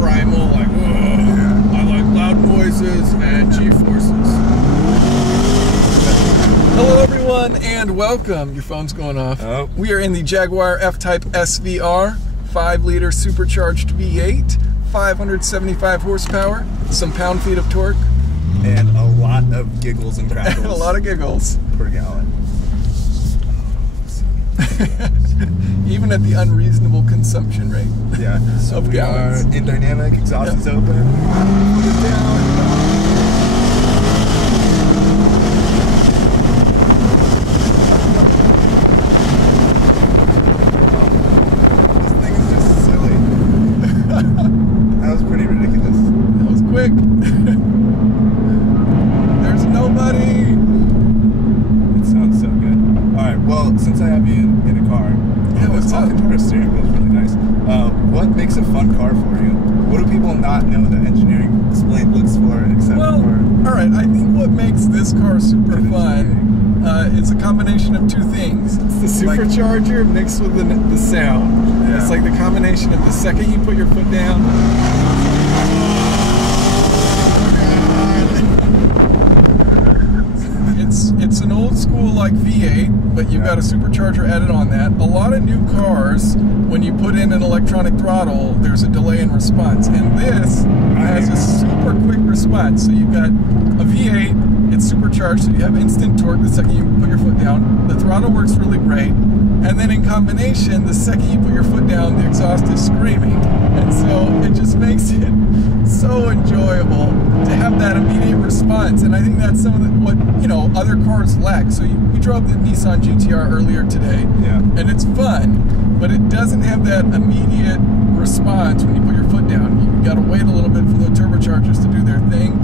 primal, like, yeah. I like loud noises and G-forces. Hello everyone and welcome. Your phone's going off. Oh. We are in the Jaguar F-Type SVR, 5-liter supercharged V8, 575 horsepower, some pound-feet of torque. And a lot of giggles and crackles. And a lot of giggles. Per gallon. Even at the unreasonable consumption rate. Yeah. So of we gallons. are in dynamic, exhaust is open. Put it down. Quick. There's nobody. It sounds so good. Alright, well, since I have you in a car, what's up? Talking to our steering wheel is really nice. What makes a fun car for you? What do people not know that engineering explained looks for except for? Alright, I think what makes this car super fun is a combination of two things. It's the supercharger mixed with the sound. Yeah. It's like the combination of the second you put your foot down. It's an old school like V8, but you've got a supercharger added on that. A lot of new cars, when you put in an electronic throttle, there's a delay in response. And this has a super quick response. So you've got a V8, it's supercharged, so you have instant torque the second you put your foot down. The throttle works really great. And then in combination, the second you put your foot down, the exhaust is screaming. And so it just makes it so enjoyable to have that immediate response. And I think that's some of what other cars lack. So we drove the Nissan GTR earlier today, and it's fun, but it doesn't have that immediate response when you put your foot down. You got to wait a little bit for the turbochargers to do their thing.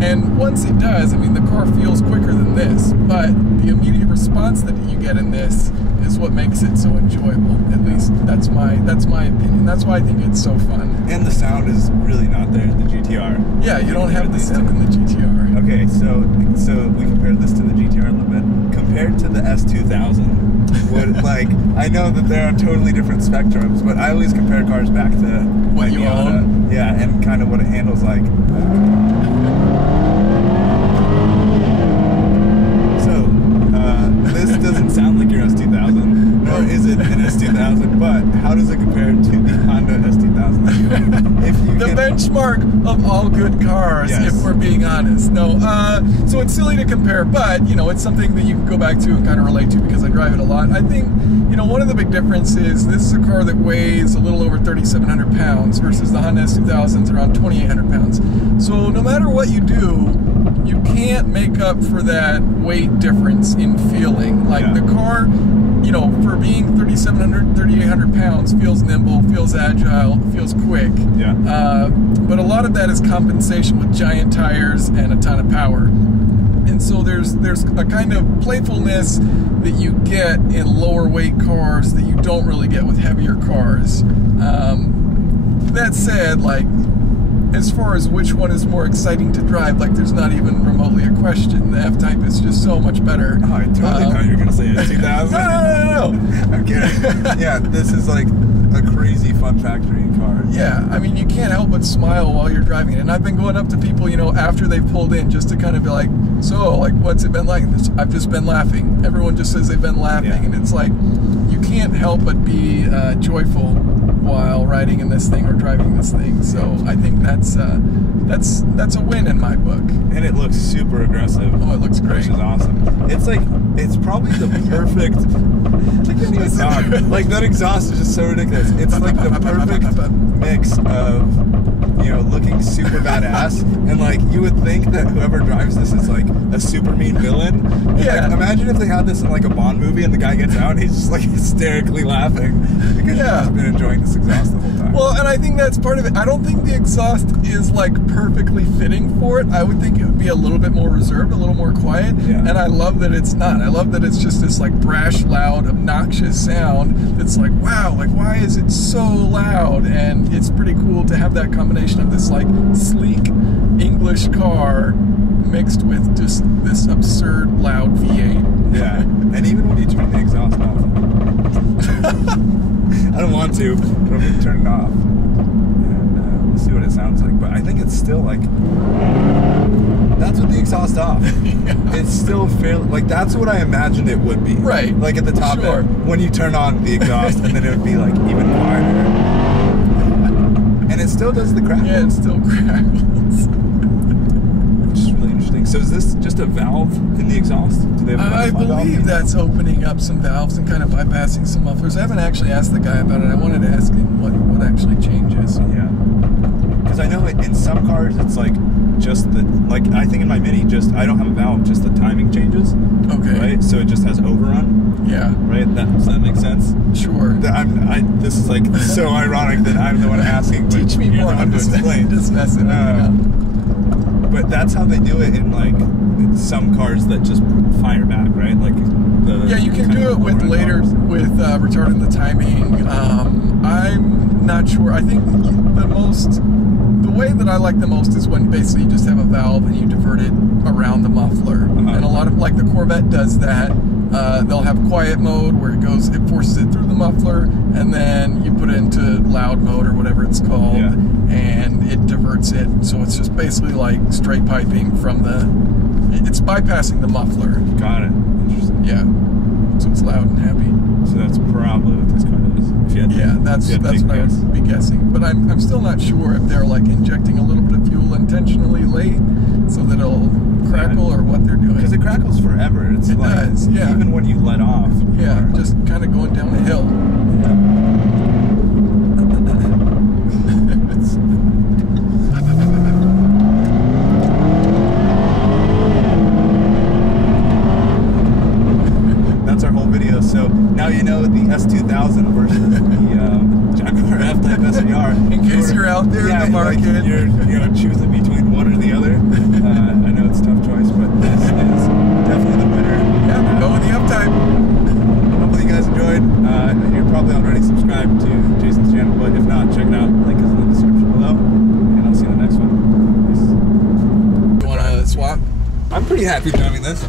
And once it does, I mean, the car feels quicker than this, but the immediate response that you get in this is what makes it so enjoyable. At least that's my opinion. That's why I think it's so fun. And the sound is really not there in the GTR. Yeah, you don't have the sound in the GTR. Okay, so we compared this to the GTR a little bit. Compared to the S2000, I know that they're on totally different spectrums, but I always compare cars back to what you own. Yeah, and kind of what it handles like. This doesn't sound like your S2000, nor is it an S2000, but how does it compare to the Honda S2000? The benchmark of all good cars, if we're being honest. No, so it's silly to compare, but, it's something that you can go back to and kind of relate to because I drive it a lot. I think, one of the big differences, this is a car that weighs a little over 3,700 pounds versus the Honda S2000 is around 2,800 pounds. So no matter what you do, you can't make up for that weight difference in feeling. Like the car, for being 3,700, 3,800 pounds, feels nimble, feels agile, feels quick. Yeah. But a lot of that is compensation with giant tires and a ton of power. And so there's a kind of playfulness that you get in lower weight cars that you don't really get with heavier cars. That said, as far as which one is more exciting to drive, there's not even remotely a question. The F-Type is just so much better. Oh, I totally thought you were going to say S2000. No. I'm kidding. Yeah, this is like a crazy fun factory car. Yeah, I mean, you can't help but smile while you're driving it. And I've been going up to people, after they've pulled in, just to kind of be like, so, what's it been like? I've just been laughing. Everyone just says they've been laughing. Yeah. And it's like, you can't help but be joyful while riding in this thing or driving this thing. So I think that's a win in my book. And it looks super aggressive. Oh, it looks great. Which is awesome. It's probably the perfect that exhaust is just so ridiculous. It's like the perfect mix of looking super badass and you would think that whoever drives this is a super mean villain. And, imagine if they had this in a Bond movie and the guy gets out and he's just hysterically laughing because he's just been enjoying this exhaust the whole time. Well, and I think that's part of it. I don't think the exhaust is perfectly fitting for it. I would think it would be a little bit more reserved, a little more quiet. Yeah. And I love that it's not. I love that it's just this brash, loud, obnoxious sound that's wow, why is it so loud? And it's pretty cool to have that combination of this sleek English car mixed with just this absurd loud V8. Yeah, and even when you turn the exhaust off, too. But we turn it off, and we'll see what it sounds like. But I think it's still like, that's with the exhaust off. Yeah. It's still fairly, like, that's what I imagined it would be. Right. Like at the top Sure. end, when you turn on the exhaust, and then it would be like even quieter. And it still does the crackle. Yeah, it still crackles. Which is really interesting. So is this just a valve in the exhaust? Do they have a I butterfly believe valve? that's opening up some valves and kind of bypassing some mufflers. I haven't actually asked the guy about it. I wanted to ask him what actually changes. Yeah. Because I know in some cars it's like just the, like I think in my Mini, just I don't have a valve, just the timing changes. Okay. Right? So it just has overrun. Yeah. Right? Does that make sense? Sure. This is like so ironic that I'm the one asking. Teach me more. I'm just messing with you. But that's how they do it in like some cars that just fire back, right? Like Yeah, you can do it with later with retarding the timing. I'm not sure. I think the way that I like the most is when basically you just have a valve and you divert it around the muffler. And a lot of, like the Corvette does that. They'll have quiet mode where it forces it through the muffler, and then you put it into loud mode or whatever it's called, and it diverts it. So it's just basically like straight piping from it's bypassing the muffler. Got it. Interesting. Yeah. So it's loud and happy. So that's probably what this car does. That's what I would be guessing. But I'm still not sure if they're like injecting a little bit of fuel intentionally late so that it'll crackle or what they're doing. Because it crackles forever. It does, yeah. Even when you let off. Yeah, just kind of going down the hill. That's our whole video. So now you know the S2000 versus the Jaguar F-Type SVR. In case you're out there in the market. Like you're choosing between one or the other. I know it's a tough choice, but this is definitely the winner. Yeah, go with the F-Type. Hopefully you guys enjoyed. You're probably already subscribed to Jason's channel, but if not, check it out. Link is in the description below. And I'll see you in the next one. Peace. You want to swap? I'm pretty happy driving this.